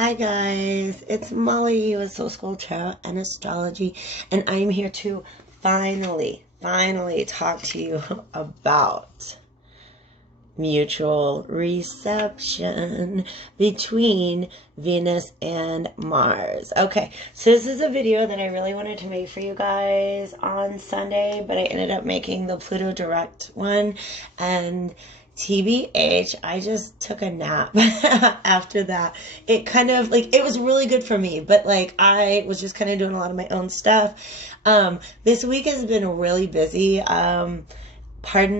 Hi guys, it's Molly with Soul School Tarot and Astrology, and I'm here to finally talk to you about mutual reception between Venus and Mars. Okay, so this is a video that I really wanted to make for you guys on Sunday, but I ended up making the Pluto Direct one, and TBH, I just took a nap after that. It kind of like, it was really good for me, but like I was just kind of doing a lot of my own stuff. This week has been really busy. Pardon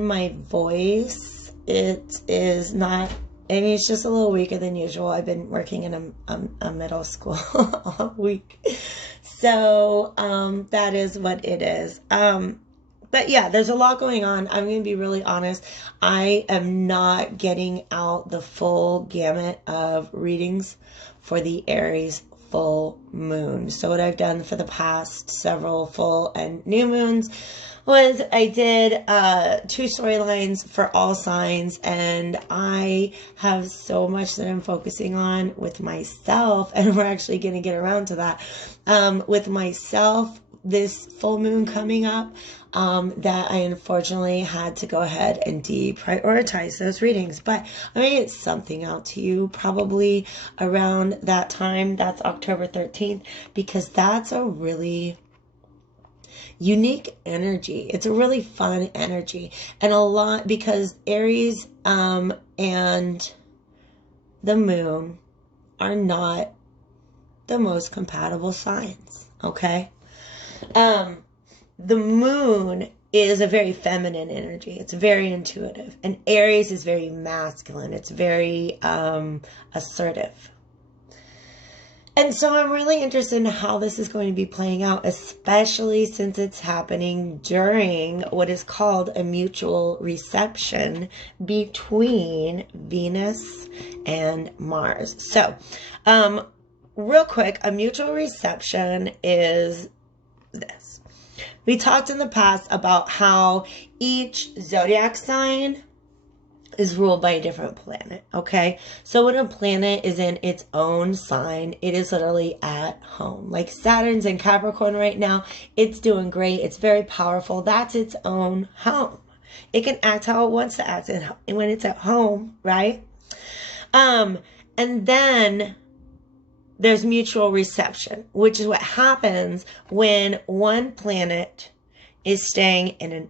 my voice. It is not, I mean, it's just a little weaker than usual. I've been working in a middle school all week. So, that is what it is. But yeah, there's a lot going on. I'm going to be really honest. I am not getting out the full gamut of readings for the Aries full moon. So what I've done for the past several full and new moons was I did 2 storylines for all signs, and I have so much that I'm focusing on with myself, and we're actually going to get around to that with myself this full moon coming up, that I unfortunately had to go ahead and deprioritize those readings. But I'm going to get something out to you probably around that time. That's October 13th, because that's a really unique energy. It's a really fun energy, and a lot, because Aries and the moon are not the most compatible signs, okay? The moon is a very feminine energy. It's very intuitive, and Aries is very masculine. It's very assertive. And so I'm really interested in how this is going to be playing out, especially since it's happening during what is called a mutual reception between Venus and Mars. So, real quick, a mutual reception is this. We talked in the past about how each zodiac sign is ruled by a different planet, okay? So when a planet is in its own sign, it is literally at home. Like Saturn's in Capricorn right now, it's doing great. It's very powerful. That's its own home. It can act how it wants to act when it's at home, right? And then there's mutual reception, which is what happens when one planet is staying in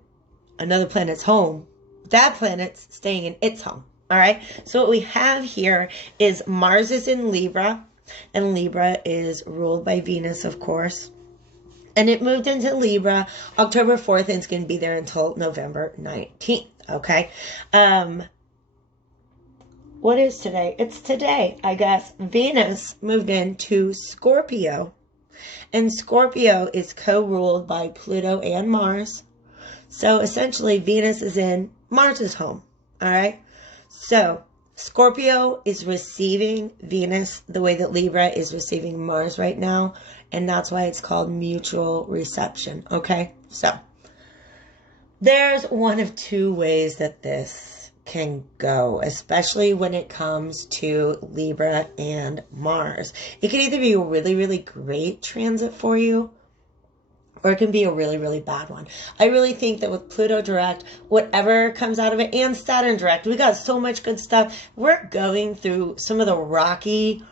another planet's home. That planet's staying in its home. All right. So what we have here is Mars is in Libra, and Libra is ruled by Venus, of course. And it moved into Libra October 4th, and it's going to be there until November 19th. Okay. What is today? It's today, I guess. Venus moved into Scorpio, and Scorpio is co-ruled by Pluto and Mars. So essentially, Venus is in Mars's home. All right. So Scorpio is receiving Venus the way that Libra is receiving Mars right now. And that's why it's called mutual reception. Okay. So there's one of 2 ways that this can go, especially when it comes to Libra and Mars. It could either be a really, really great transit for you, or it can be a really, really bad one. I really think that with Pluto Direct, whatever comes out of it, and Saturn Direct, we got so much good stuff. We're going through some of the rocky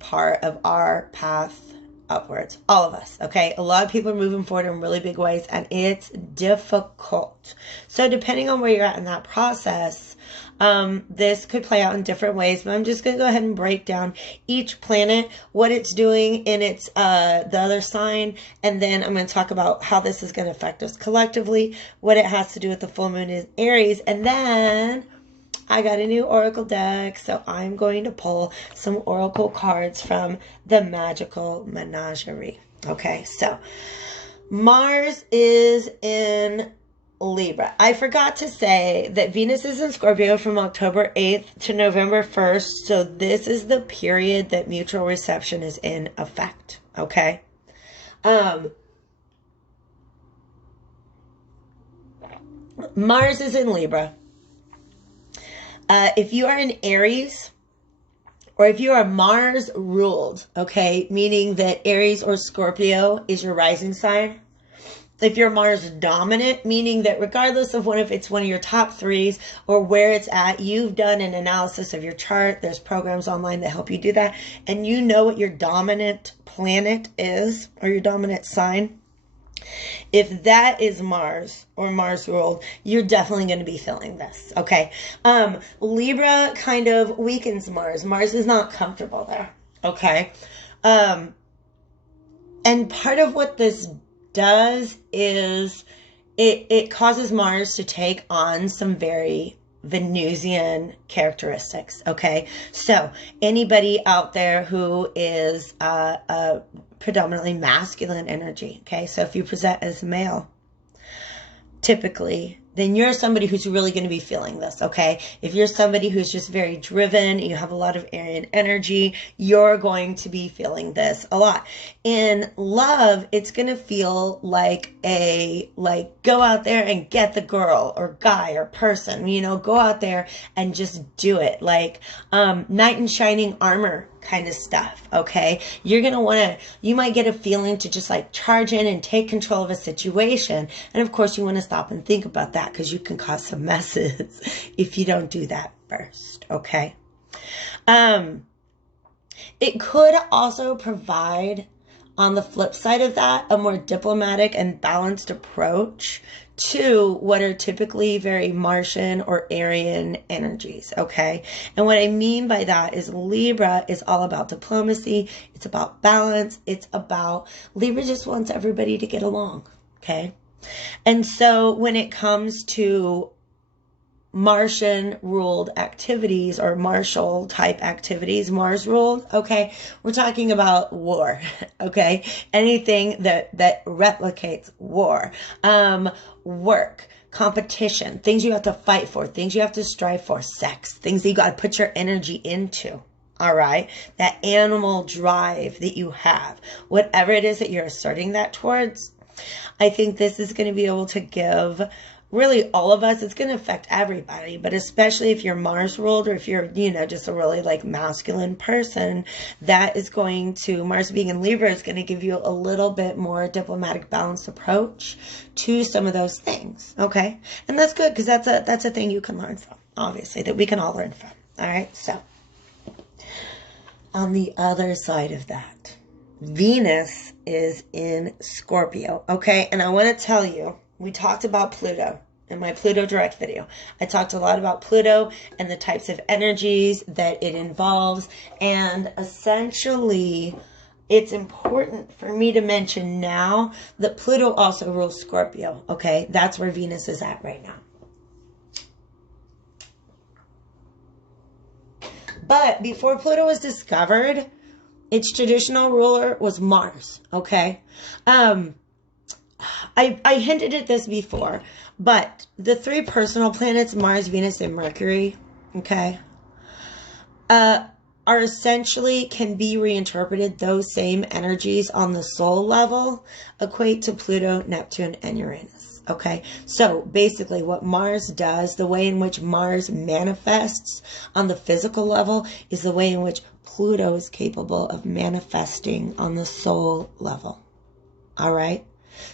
part of our path upwards. All of us, okay? A lot of people are moving forward in really big ways, and it's difficult. So depending on where you're at in that process, this could play out in different ways, but I'm just going to go ahead and break down each planet, what it's doing in its the other sign, and then I'm going to talk about how this is going to affect us collectively, what it has to do with the full moon in Aries, and then I got a new oracle deck, so I'm going to pull some oracle cards from the Magical Menagerie. Okay, so Mars is in Libra. I forgot to say that Venus is in Scorpio from October 8th to November 1st, so this is the period that mutual reception is in effect. Okay. Mars is in Libra. If you are in Aries, or if you are Mars ruled, okay, meaning that Aries or Scorpio is your rising sign. If you're Mars dominant, meaning that regardless of if it's one of your top threes or where it's at, you've done an analysis of your chart. There's programs online that help you do that. And you know what your dominant planet is, or your dominant sign. If that is Mars or Mars ruled, you're definitely going to be feeling this. Okay. Libra kind of weakens Mars. Mars is not comfortable there. Okay. And part of what this does is it causes Mars to take on some very Venusian characteristics. Okay, so anybody out there who is a predominantly masculine energy, okay, so if you present as male, typically, then you're somebody who's really going to be feeling this, okay? If you're somebody who's just very driven, you have a lot of Aryan energy, you're going to be feeling this a lot. In love, it's going to feel like go out there and get the girl or guy or person, you know, go out there and just do it. Like knight in shining armor kind of stuff, okay? You're going to want to, you might get a feeling to just like charge in and take control of a situation. And of course, you want to stop and think about that because you can cause some messes if you don't do that first, okay? It could also provide, on the flip side of that, a more diplomatic and balanced approach to what are typically very Martian or Aryan energies, okay? And what I mean by that is Libra is all about diplomacy. It's about balance. It's about, Libra just wants everybody to get along, okay? And so when it comes to Martian ruled activities or martial type activities, Mars ruled, okay, we're talking about war, okay, anything that replicates war, work, competition, things you have to fight for, things you have to strive for, sex, things that you got to put your energy into. All right, that animal drive that you have, whatever it is that you're asserting that towards, I think this is going to be able to give really all of us. It's going to affect everybody, but especially if you're Mars ruled or if you're, you know, just a really like masculine person, that is going to, Mars being in Libra is going to give you a little bit more diplomatic, balanced approach to some of those things. Okay. And that's good because that's a thing you can learn from, obviously, that we can all learn from. All right. So on the other side of that, Venus is in Scorpio. Okay. And I want to tell you, we talked about Pluto in my Pluto direct video. I talked a lot about Pluto and the types of energies that it involves. And essentially, it's important for me to mention now that Pluto also rules Scorpio. Okay, that's where Venus is at right now. But before Pluto was discovered, its traditional ruler was Mars. Okay. I hinted at this before, but the three personal planets, Mars, Venus, and Mercury, okay, are essentially, can be reinterpreted, those same energies on the soul level equate to Pluto, Neptune, and Uranus, okay? So basically what Mars does, the way in which Mars manifests on the physical level is the way in which Pluto is capable of manifesting on the soul level, all right?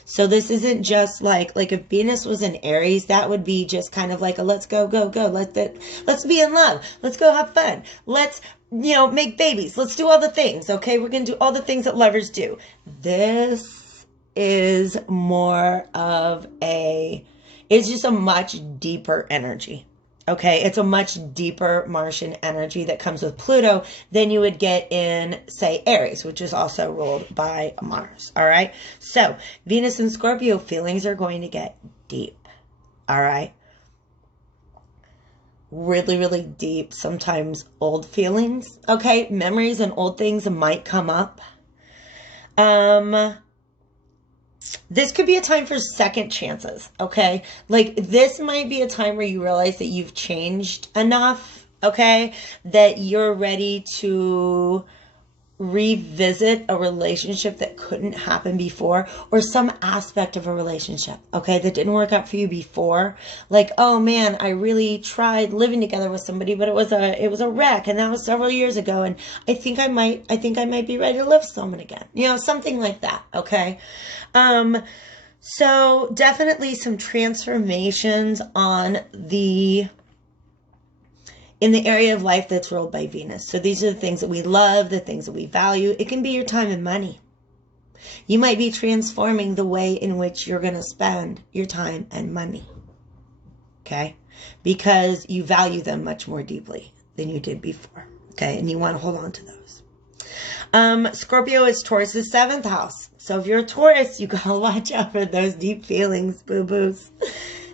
So this isn't just like if Venus was in Aries, that would be just kind of like a let's go, go, go. Let's be in love. Let's go have fun. Let's, you know, make babies. Let's do all the things. Okay. We're going to do all the things that lovers do. This is more of it's just a much deeper energy. Okay, it's a much deeper Martian energy that comes with Pluto than you would get in, say, Aries, which is also ruled by Mars. All right, so Venus and Scorpio feelings are going to get deep. All right, really, really deep, sometimes old feelings. Okay, memories and old things might come up. This could be a time for second chances, okay? Like, this might be a time where you realize that you've changed enough, okay? That you're ready to revisit a relationship that couldn't happen before, or some aspect of a relationship, okay, that didn't work out for you before. Like, oh man, I really tried living together with somebody, but it was a wreck, and that was several years ago, and I think I might be ready to live with someone again. You know, something like that, okay? So definitely some transformations in the area of life that's ruled by Venus. So these are the things that we love, the things that we value. It can be your time and money. You might be transforming the way in which you're going to spend your time and money. Okay? Because you value them much more deeply than you did before. Okay? And you want to hold on to those. Scorpio is Taurus's 7th house. So if you're a Taurus, you got to watch out for those deep feelings, boo-boos.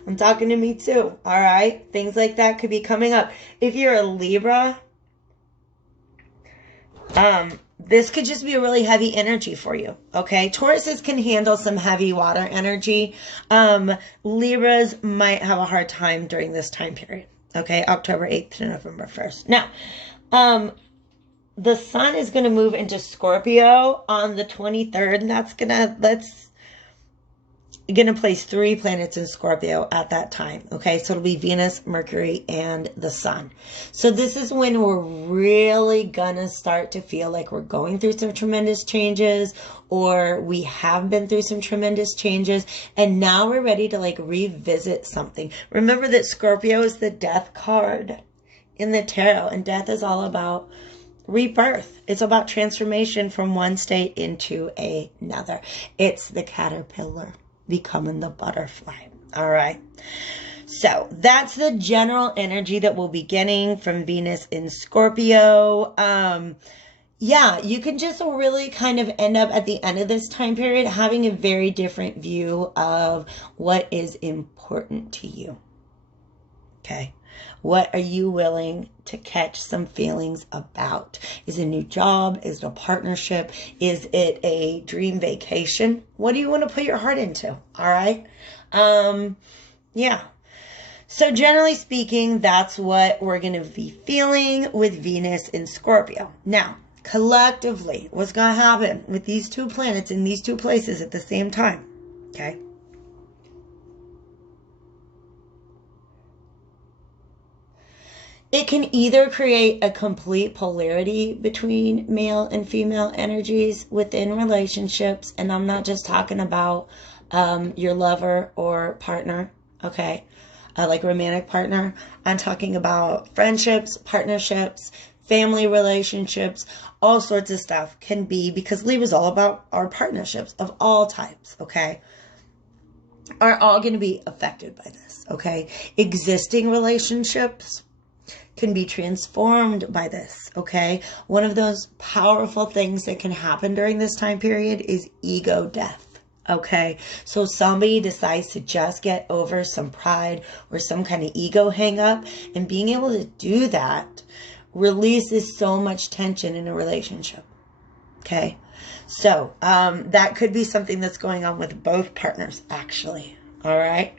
I'm talking to me too, all right? Things like that could be coming up. If you're a Libra, this could just be a really heavy energy for you, okay? Tauruses can handle some heavy water energy. Libras might have a hard time during this time period, okay? October 8th to November 1st. Now, the sun is going to move into Scorpio on the 23rd, and that's going to place 3 planets in Scorpio at that time. Okay, so it'll be Venus, Mercury, and the sun. So this is when we're really gonna start to feel like we're going through some tremendous changes, or we have been through some tremendous changes, and now we're ready to like revisit something. Remember that Scorpio is the death card in the tarot, and death is all about rebirth. It's about transformation from one state into another. It's the caterpillar becoming the butterfly. All right. So that's the general energy that we'll be getting from Venus in Scorpio. Yeah, you can just really kind of end up at the end of this time period having a very different view of what is important to you. Okay. What are you willing to catch some feelings about? Is it a new job? Is it a partnership? Is it a dream vacation? What do you want to put your heart into? All right. Yeah. So generally speaking, that's what we're going to be feeling with Venus in Scorpio. Now, collectively, what's going to happen with these 2 planets in these 2 places at the same time? Okay. It can either create a complete polarity between male and female energies within relationships. And I'm not just talking about your lover or partner, okay? Like romantic partner. I'm talking about friendships, partnerships, family relationships, all sorts of stuff can be, because Libra is all about our partnerships of all types, okay? Are all going to be affected by this, okay? Existing relationships can be transformed by this, okay? One of those powerful things that can happen during this time period is ego death, okay? So somebody decides to just get over some pride or some kind of ego hang up, and being able to do that releases so much tension in a relationship, okay? So that could be something that's going on with both partners, actually, all right?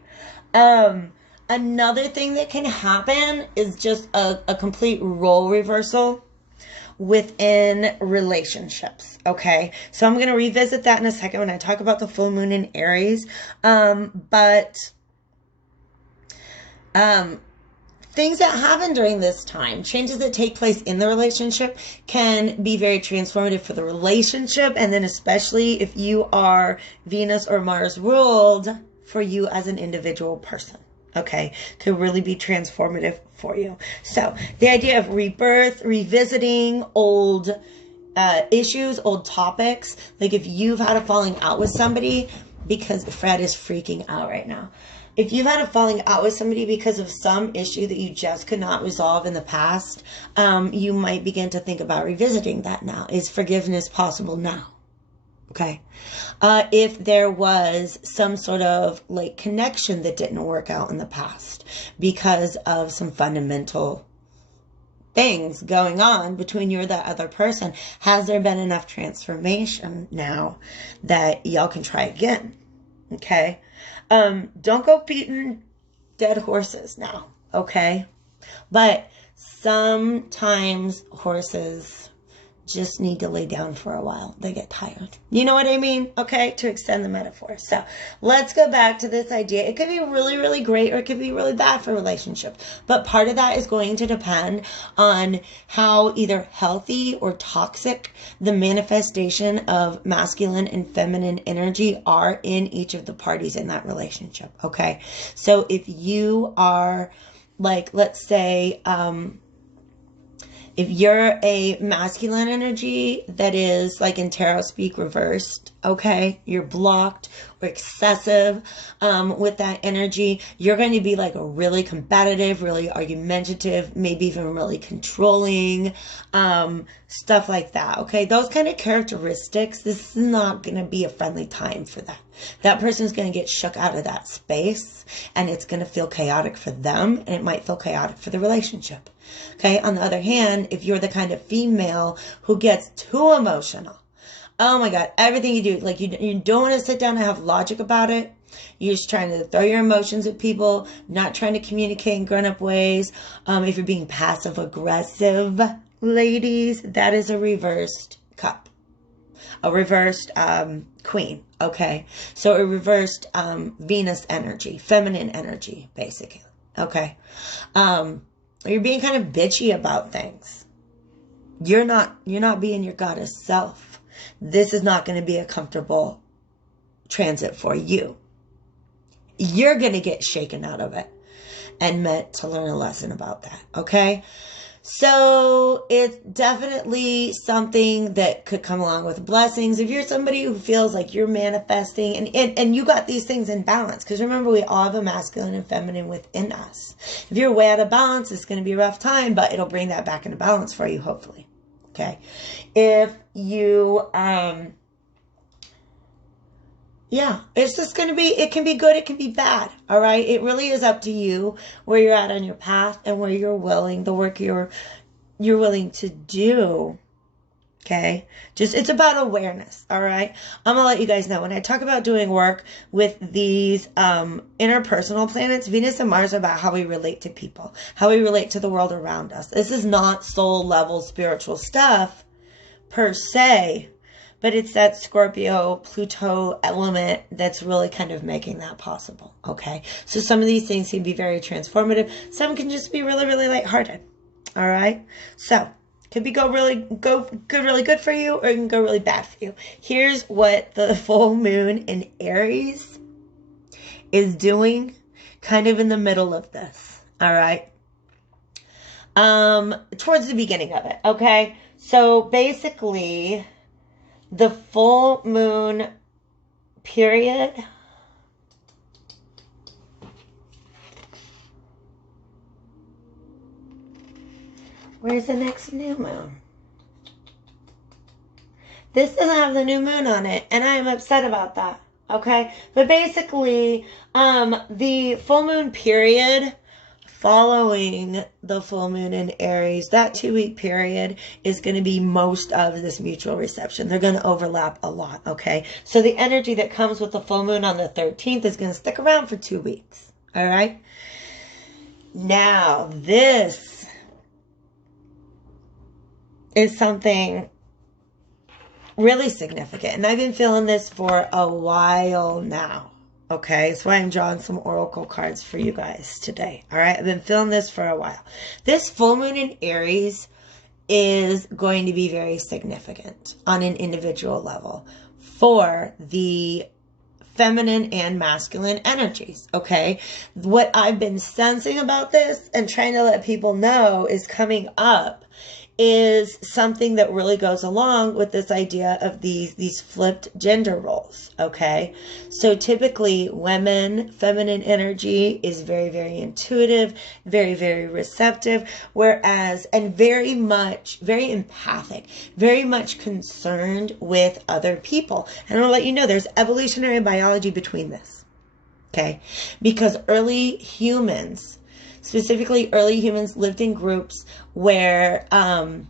Another thing that can happen is just a complete role reversal within relationships, okay? So I'm going to revisit that in a second when I talk about the full moon in Aries. Things that happen during this time, changes that take place in the relationship, can be very transformative for the relationship, and then especially if you are Venus or Mars ruled, for you as an individual person. Okay, could really be transformative for you. So the idea of rebirth, revisiting old issues, old topics, like if you've had a falling out with somebody, because Fred is freaking out right now. If you've had a falling out with somebody because of some issue that you just could not resolve in the past, you might begin to think about revisiting that now. Is forgiveness possible now? Okay. If there was some sort of like connection that didn't work out in the past because of some fundamental things going on between you or that other person, has there been enough transformation now that y'all can try again? Okay. Don't go beating dead horses now. Okay. But sometimes horses just need to lay down for a while. They get tired. You know what I mean? Okay, to extend the metaphor. So let's go back to this idea. It could be really, really great, or it could be really bad for relationships. But part of that is going to depend on how either healthy or toxic the manifestation of masculine and feminine energy are in each of the parties in that relationship. Okay, so if you are, like, let's say, if you're a masculine energy that is, like in tarot speak, reversed, okay, you're blocked or excessive with that energy, you're going to be like a really combative, really argumentative, maybe even really controlling, stuff like that, okay? Those kind of characteristics, this is not going to be a friendly time for that. That person's going to get shook out of that space, and it's going to feel chaotic for them, and it might feel chaotic for the relationship. Okay, on the other hand, if you're the kind of female who gets too emotional, oh my God, everything you do, like you don't want to sit down and have logic about it. You're just trying to throw your emotions at people, not trying to communicate in grown-up ways. If you're being passive aggressive, ladies, that is a reversed cup. A reversed queen, okay? So a reversed Venus energy, feminine energy, basically, okay? You're being kind of bitchy about things. You're not being your goddess self. This is not going to be a comfortable transit for you. You're going to get shaken out of it and meant to learn a lesson about that, okay? So it's definitely something that could come along with blessings. If you're somebody who feels like you're manifesting and you got these things in balance, because remember, we all have a masculine and feminine within us. If you're way out of balance, it's going to be a rough time, but it'll bring that back into balance for you, hopefully. Okay. If you, yeah, it's just going to be, it can be good, it can be bad, all right? It really is up to you where you're at on your path and where you're willing, the work you're willing to do, okay? Just, it's about awareness, all right? I'm going to let you guys know, when I talk about doing work with these interpersonal planets, Venus and Mars are about how we relate to people, how we relate to the world around us. This is not soul level spiritual stuff per se, but it's that Scorpio, Pluto element that's really kind of making that possible, okay? So some of these things can be very transformative. Some can just be really, really lighthearted, all right? So could be really good for you, or it can go really bad for you. Here's what the full moon in Aries is doing kind of in the middle of this, all right? Towards the beginning of it, okay? So basically, the full moon period where's the next new moon? This doesn't have the new moon on it, and I am upset about that, okay? But basically, the full moon period following the full moon in Aries, that 2-week period is going to be most of this mutual reception. They're going to overlap a lot, okay? So the energy that comes with the full moon on the 13th is going to stick around for 2 weeks, all right? Now, this is something really significant, and I've been feeling this for a while now. Okay, that's why I'm drawing some oracle cards for you guys today. All right, I've been feeling this for a while. This full moon in Aries is going to be very significant on an individual level for the feminine and masculine energies, okay? What I've been sensing about this and trying to let people know is coming up is something that really goes along with this idea of these flipped gender roles, okay? So typically women, feminine energy is very, very intuitive, very, very receptive, whereas, and very empathic, very much concerned with other people. And I'll let you know, there's evolutionary biology between this, okay? Because early humans, specifically early humans, lived in groups where, and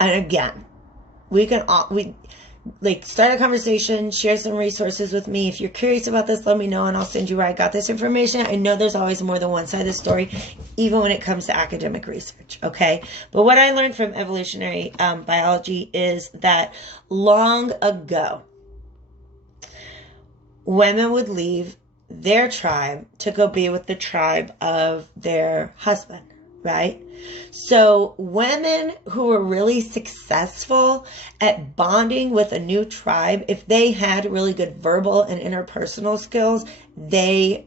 again, like start a conversation, share some resources with me. If you're curious about this, let me know and I'll send you where I got this information. I know there's always more than one side of the story, even when it comes to academic research, okay? But what I learned from evolutionary biology is that long ago, women would leave their tribe to go be with the tribe of their husband, right? So women who were really successful at bonding with a new tribe, if they had really good verbal and interpersonal skills, they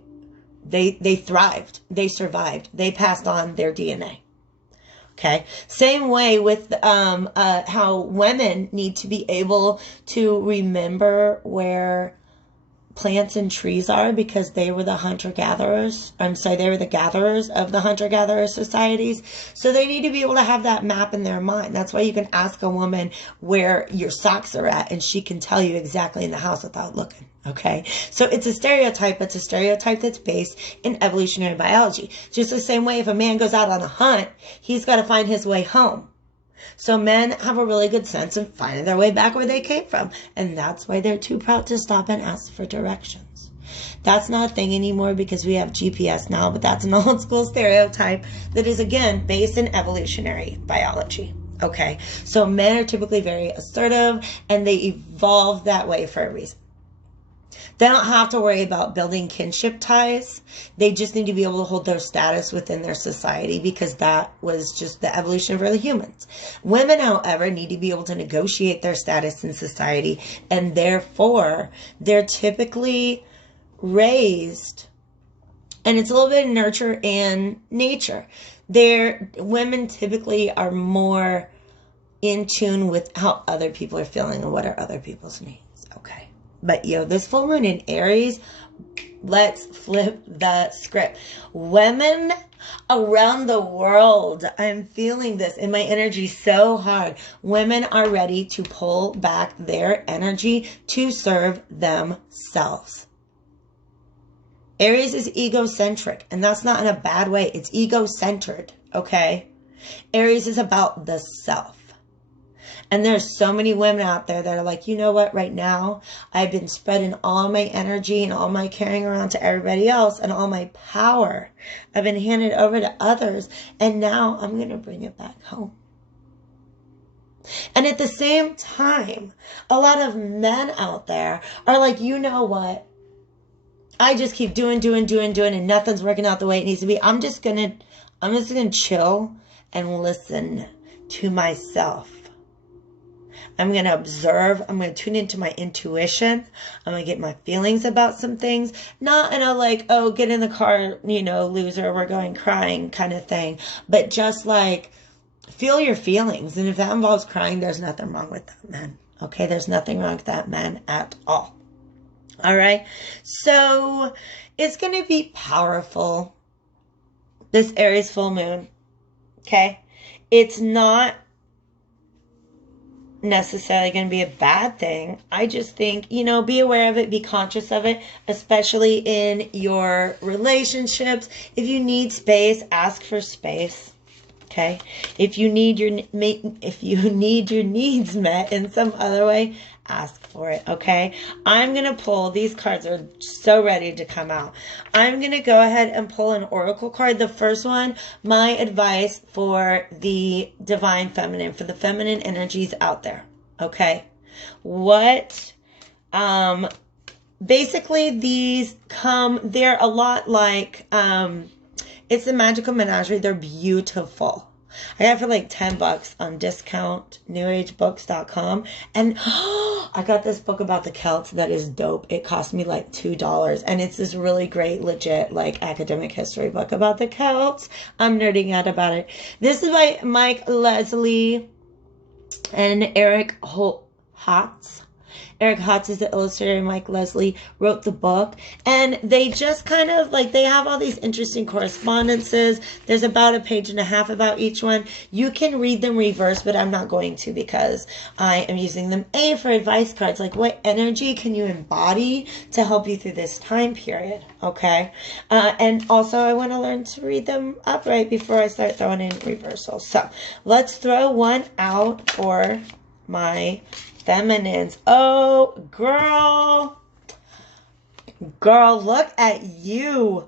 thrived, they survived, they passed on their DNA. Okay. Same way with how women need to be able to remember where plants and trees are, because they were the hunter-gatherers. They were the gatherers of the hunter-gatherer societies. So they need to be able to have that map in their mind. That's why you can ask a woman where your socks are at and she can tell you exactly in the house without looking. Okay. So it's a stereotype, but it's a stereotype that's based in evolutionary biology. Just the same way if a man goes out on a hunt, he's got to find his way home. So men have a really good sense of finding their way back where they came from. And that's why they're too proud to stop and ask for directions. That's not a thing anymore because we have GPS now, but that's an old school stereotype that is, again, based in evolutionary biology. Okay, so men are typically very assertive and they evolve that way for a reason. They don't have to worry about building kinship ties. They just need to be able to hold their status within their society, because that was just the evolution for the humans. Women, however, need to be able to negotiate their status in society, and therefore they're typically raised, and it's a little bit of nurture and nature. Women typically are more in tune with how other people are feeling and what are other people's needs. Okay. But this full moon in Aries, let's flip the script. Women around the world, I'm feeling this in my energy so hard. Women are ready to pull back their energy to serve themselves. Aries is egocentric, and that's not in a bad way. It's ego-centered, okay? Aries is about the self. And there's so many women out there that are like, you know what, right now, I've been spreading all my energy and all my caring around to everybody else, and all my power I've been handed over to others, and now I'm going to bring it back home. And at the same time, a lot of men out there are like, you know what, I just keep doing, and nothing's working out the way it needs to be. I'm just gonna chill and listen to myself. I'm going to observe. I'm going to tune into my intuition. I'm going to get my feelings about some things. Not in a like, oh, get in the car, loser, we're going crying kind of thing. But just like, feel your feelings. And if that involves crying, there's nothing wrong with that, man. Okay, there's nothing wrong with that, man, at all. All right. So it's going to be powerful, this Aries full moon. Okay. It's not necessarily going to be a bad thing. I just think, be aware of it, be conscious of it, especially in your relationships. If you need space, ask for space. Okay. If you need your needs met in some other way, ask for it. Okay. I'm going to pull, these cards are so ready to come out. I'm going to go ahead and pull an oracle card. The first one, my advice for the divine feminine, for the feminine energies out there. Okay. Basically these they're a lot like, it's the magical menagerie. They're beautiful. I got it for like $10 on discount, newagebooks.com. And I got this book about the Celts that is dope. It cost me like $2. And it's this really great, legit, like academic history book about the Celts. I'm nerding out about it. This is by Mike Leslie and Eric Hotz. Eric Hotz is the illustrator. Mike Leslie wrote the book. And they just kind of like, they have all these interesting correspondences. There's about 1.5 pages about each one. You can read them reverse, but I'm not going to, because I am using them for advice cards. Like, what energy can you embody to help you through this time period? Okay. And also I want to learn to read them upright before I start throwing in reversals. So let's throw one out for my feminines. Oh, girl. Girl, look at you.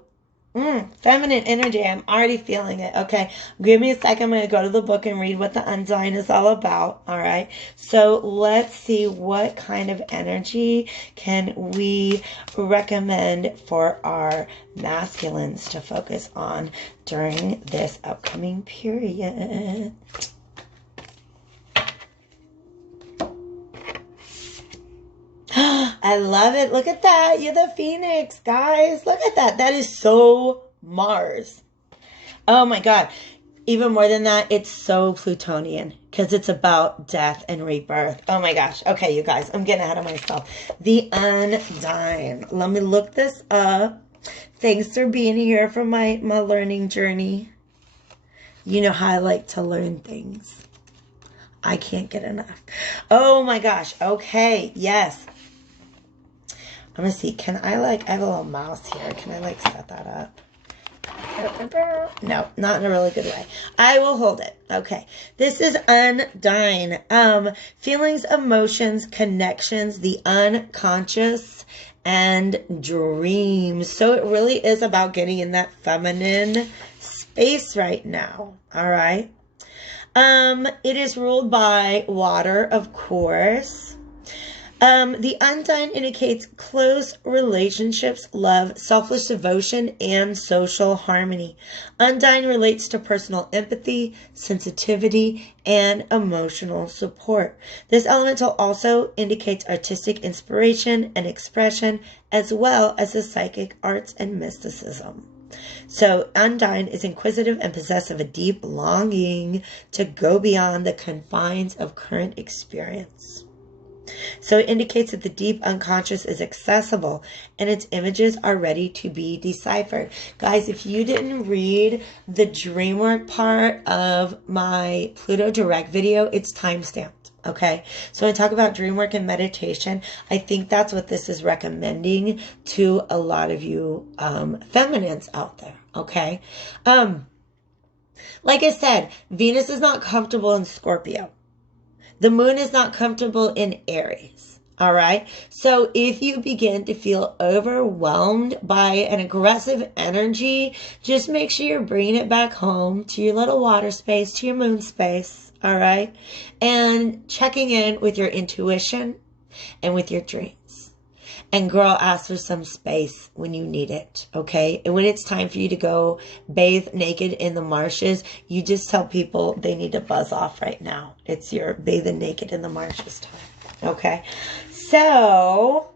Feminine energy. I'm already feeling it. Okay. Give me a second. I'm going to go to the book and read what the Undying is all about. All right. So let's see what kind of energy can we recommend for our masculines to focus on during this upcoming period. I love it. Look at that. You're the Phoenix, guys. Look at that. That is so Mars. Oh my God. Even more than that, it's so Plutonian because it's about death and rebirth. Oh my gosh. Okay, you guys, I'm getting ahead of myself. The Undying. Let me look this up. Thanks for being here for my learning journey. You know how I like to learn things. I can't get enough. Oh my gosh. Okay. Yes. I'm gonna see. Can I I have a little mouse here. Can I set that up? No, not in a really good way. I will hold it. Okay. This is Undying. Feelings, emotions, connections, the unconscious, and dreams. So it really is about getting in that feminine space right now. All right. It is ruled by water, of course. The Undying indicates close relationships, love, selfless devotion, and social harmony. Undying relates to personal empathy, sensitivity, and emotional support. This elemental also indicates artistic inspiration and expression, as well as the psychic arts and mysticism. So Undying is inquisitive and possessed of a deep longing to go beyond the confines of current experience. So it indicates that the deep unconscious is accessible and its images are ready to be deciphered. Guys, if you didn't read the dream work part of my Pluto Direct video, it's timestamped. Okay, so when I talk about dream work and meditation, I think that's what this is recommending to a lot of you feminines out there. Okay, like I said, Venus is not comfortable in Scorpio. The moon is not comfortable in Aries. All right. So if you begin to feel overwhelmed by an aggressive energy, just make sure you're bringing it back home to your little water space, to your moon space. All right. And checking in with your intuition and with your dreams. And girl, ask for some space when you need it, okay? And when it's time for you to go bathe naked in the marshes, you just tell people they need to buzz off right now. It's your bathing naked in the marshes time, okay? So,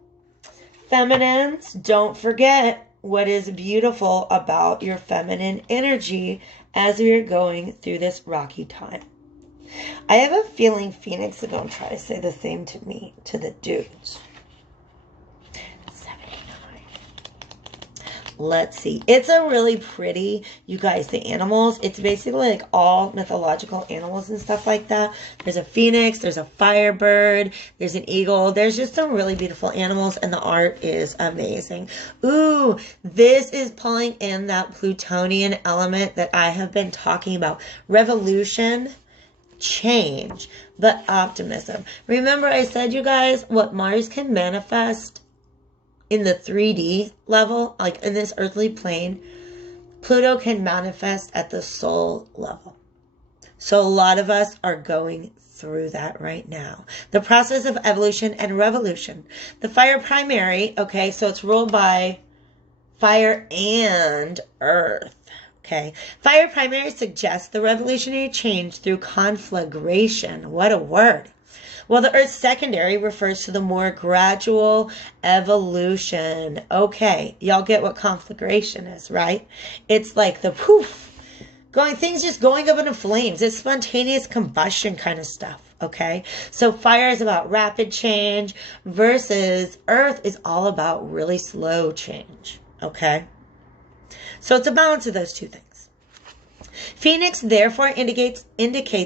feminines, don't forget what is beautiful about your feminine energy as we are going through this rocky time. I have a feeling Phoenix are going to try to say the same to me, to the dudes. Let's see. It's a really pretty, you guys, the animals. It's basically like all mythological animals and stuff like that. There's a phoenix, there's a firebird, there's an eagle. There's just some really beautiful animals and the art is amazing. Ooh, this is pulling in that Plutonian element that I have been talking about. Revolution, change, but optimism. Remember I said, you guys, what Mars can manifest in the 3D level, like in this earthly plane, Pluto can manifest at the soul level. So a lot of us are going through that right now. The process of evolution and revolution. The fire primary, okay, so it's ruled by fire and earth. Okay. Fire primary suggests the revolutionary change through conflagration. What a word. Well, the Earth's secondary refers to the more gradual evolution. Okay, y'all get what conflagration is, right? It's like the poof, things just going up into flames. It's spontaneous combustion kind of stuff, okay? So fire is about rapid change versus Earth is all about really slow change, okay? So it's a balance of those two things. Phoenix therefore indicates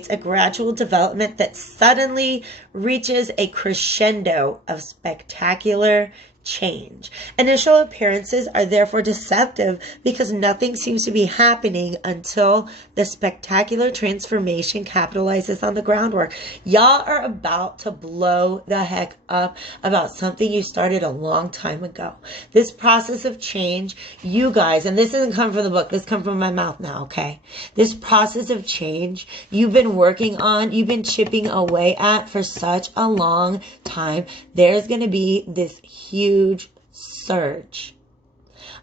a gradual development that suddenly reaches a crescendo of spectacular change. Initial appearances are therefore deceptive because nothing seems to be happening until the spectacular transformation capitalizes on the groundwork. Y'all are about to blow the heck up about something you started a long time ago. This process of change, you guys, and this doesn't come from the book, this comes from my mouth now, okay? This process of change you've been working on, you've been chipping away at for such a long time. There's going to be this huge surge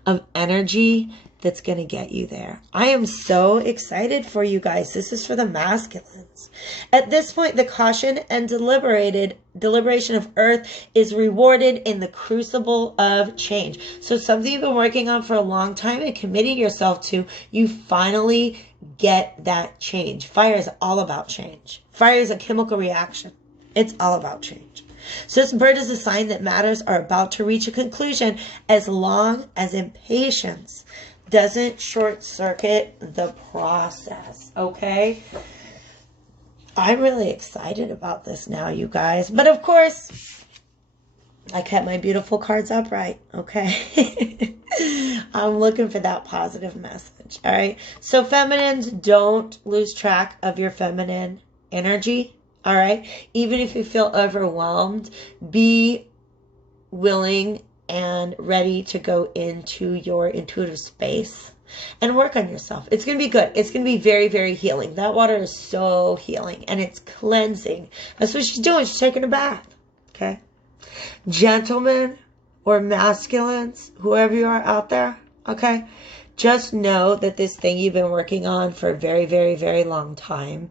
of energy that's going to get you there. I am so excited for you guys. This is for the masculines. At this point, the caution and deliberation of Earth is rewarded in the crucible of change. So something you've been working on for a long time and committing yourself to, you finally get that change. Fire is all about change. Fire is a chemical reaction. It's all about change. So this bird is a sign that matters are about to reach a conclusion as long as impatience doesn't short circuit the process. Okay? I'm really excited about this now, you guys. But of course, I kept my beautiful cards upright. Okay? I'm looking for that positive message. All right? So feminines, don't lose track of your feminine energy. All right? Even if you feel overwhelmed, be willing and ready to go into your intuitive space and work on yourself. It's going to be good. It's going to be very, very healing. That water is so healing and it's cleansing. That's what she's doing. She's taking a bath. Okay? Gentlemen or masculines, whoever you are out there, okay? Just know that this thing you've been working on for a very, very, very long time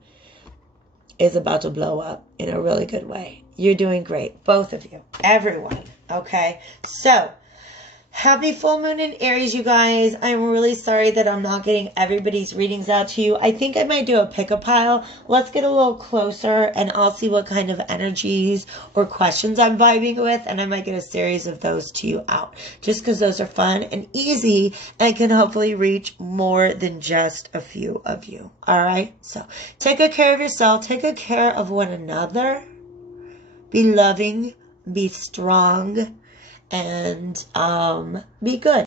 is about to blow up in a really good way. You're doing great. Both of you. Everyone. Okay? So, happy full moon in Aries, you guys. I'm really sorry that I'm not getting everybody's readings out to you. I think I might do a pick-a-pile. Let's get a little closer and I'll see what kind of energies or questions I'm vibing with, and I might get a series of those to you out. Just because those are fun and easy and can hopefully reach more than just a few of you. Alright? So, take good care of yourself. Take good care of one another. Be loving. Be strong. And be good.